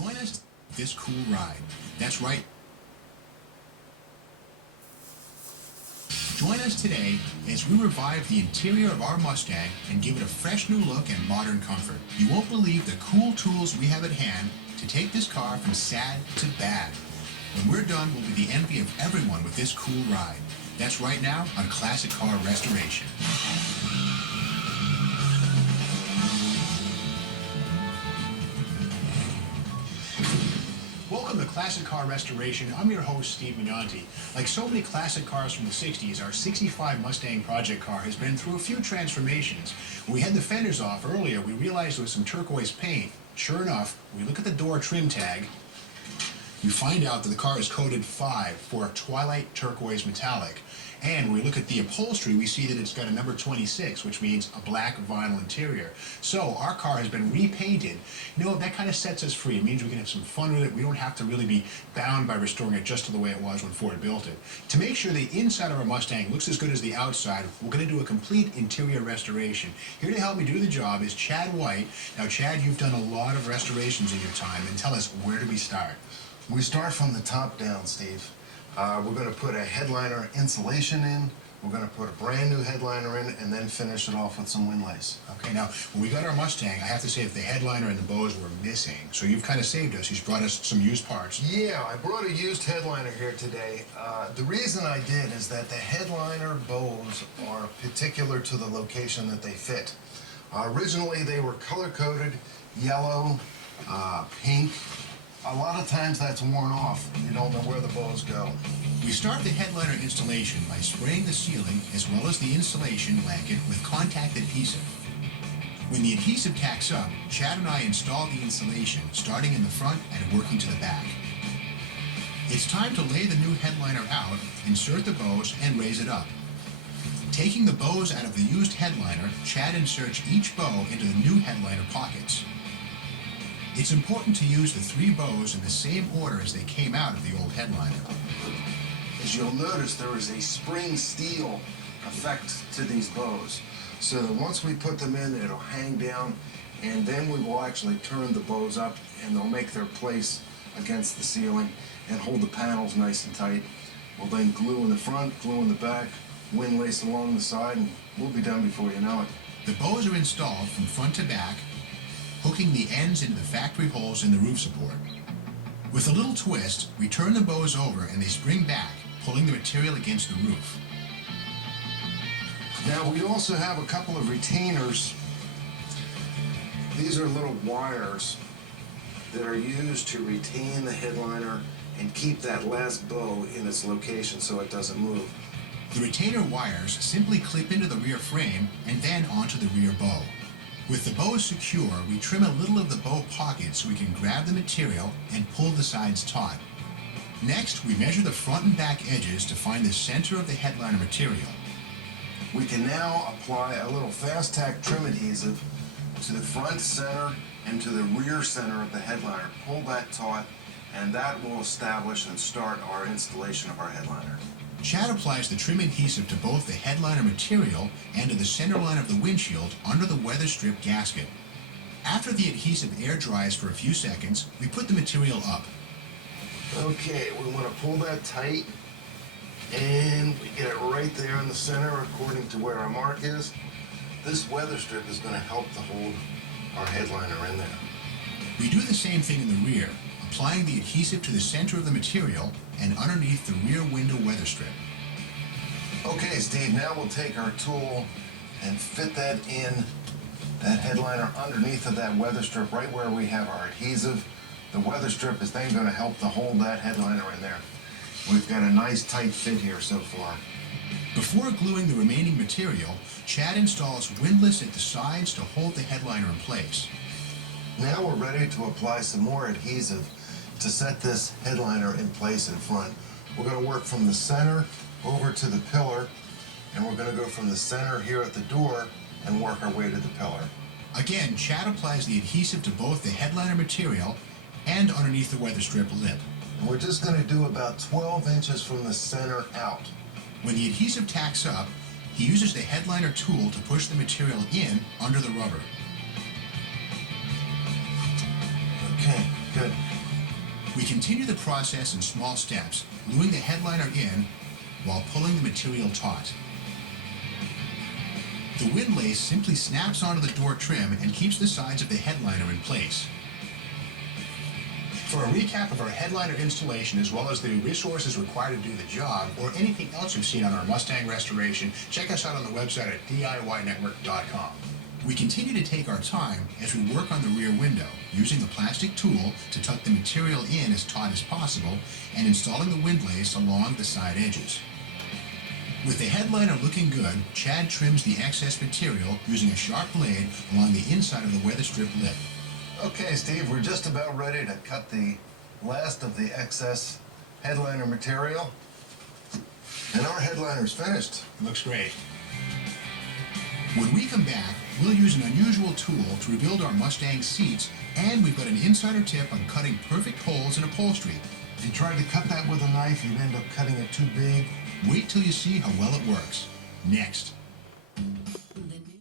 Join us this cool ride. That's right. Join us today as we revive the interior of our Mustang and give it a fresh new look and modern comfort. You won't believe the cool tools we have at hand to take this car from sad to bad. When we're done, we'll be the envy of everyone with this cool ride. That's right now on Classic Car Restoration. Welcome to Classic Car Restoration. I'm your host, Steve Mignonti. Like so many classic cars from the 60s, our 65 Mustang project car has been through a few transformations. When we had the fenders off earlier, we realized there was some turquoise paint. Sure enough, when we look at the door trim tag, you find out that the car is coded 5 for a twilight turquoise metallic. And when we look at the upholstery, we see that it's got a number 26, which means a black vinyl interior. So our car has been repainted. You know, that kind of sets us free. It means we can have some fun with it. We don't have to really be bound by restoring it just to the way it was when Ford built it. To make sure the inside of our Mustang looks as good as the outside, we're going to do a complete interior restoration. Here to help me do the job is Chad White. Now, Chad, you've done a lot of restorations in your time, and tell us, where do we start? We start from the top down, Steve. We're going to put a headliner insulation in, we're going to put a brand new headliner in, and then finish it off with some windlace. Okay, now, when we got our Mustang, I have to say that the headliner and the bows were missing. So you've kind of saved us. You've brought us some used parts. Yeah, I brought a used headliner here today. The reason I did is that the headliner bows are particular to the location that they fit. Originally, they were color-coded, yellow, pink. A lot of times that's worn off. You don't know where the bows go. We start the headliner installation by spraying the ceiling as well as the insulation blanket with contact adhesive. When the adhesive tacks up, Chad and I install the insulation, starting in the front and working to the back. It's time to lay the new headliner out, insert the bows, and raise it up. Taking the bows out of the used headliner, Chad inserts each bow into the new headliner pockets. It's important to use the 3 bows in the same order as they came out of the old headliner. As you'll notice, there is a spring steel effect to these bows. So that once we put them in, it'll hang down, and then we will actually turn the bows up, and they'll make their place against the ceiling and hold the panels nice and tight. We'll then glue in the front, glue in the back, windlace along the side, and we'll be done before you know it. The bows are installed from front to back, hooking the ends into the factory holes in the roof support. With a little twist, we turn the bows over and they spring back, pulling the material against the roof. Now we also have a couple of retainers. These are little wires that are used to retain the headliner and keep that last bow in its location so it doesn't move. The retainer wires simply clip into the rear frame and then onto the rear bow. With the bows secure, we trim a little of the bow pocket so we can grab the material and pull the sides taut. Next, we measure the front and back edges to find the center of the headliner material. We can now apply a little fast-tack trim adhesive to the front center and to the rear center of the headliner. Pull that taut, and that will establish and start our installation of our headliner. Chad applies the trim adhesive to both the headliner material and to the center line of the windshield under the weather strip gasket. After the adhesive air dries for a few seconds, we put the material up. Okay, we want to pull that tight, and we get it right there in the center according to where our mark is. This weather strip is going to help to hold our headliner in there. We do the same thing in the rear, applying the adhesive to the center of the material and underneath the rear window weather strip. Okay, Steve, now we'll take our tool and fit that in that headliner underneath of that weather strip right where we have our adhesive. The weather strip is then going to help to hold that headliner in there. We've got a nice tight fit here so far. Before gluing the remaining material, Chad installs windlass at the sides to hold the headliner in place. Now we're ready to apply some more adhesive to set this headliner in place in front. We're going to work from the center over to the pillar, and we're going to go from the center here at the door and work our way to the pillar. Again, Chad applies the adhesive to both the headliner material and underneath the weather strip lip. And we're just going to do about 12 inches from the center out. When the adhesive tacks up, he uses the headliner tool to push the material in under the rubber. Okay, good. We continue the process in small steps, gluing the headliner in while pulling the material taut. The windlace simply snaps onto the door trim and keeps the sides of the headliner in place. For a recap of our headliner installation as well as the resources required to do the job or anything else you've seen on our Mustang restoration, check us out on the website at DIYnetwork.com. We continue to take our time as we work on the rear window, using the plastic tool to tuck the material in as taut as possible and installing the windlace along the side edges. With the headliner looking good, Chad trims the excess material using a sharp blade along the inside of the weather strip lip. Okay, Steve, we're just about ready to cut the last of the excess headliner material. And our headliner's finished. Looks great. When we come back, we'll use an unusual tool to rebuild our Mustang seats, and we've got an insider tip on cutting perfect holes in upholstery. If you tried to cut that with a knife, you'd end up cutting it too big. Wait till you see how well it works. Next. The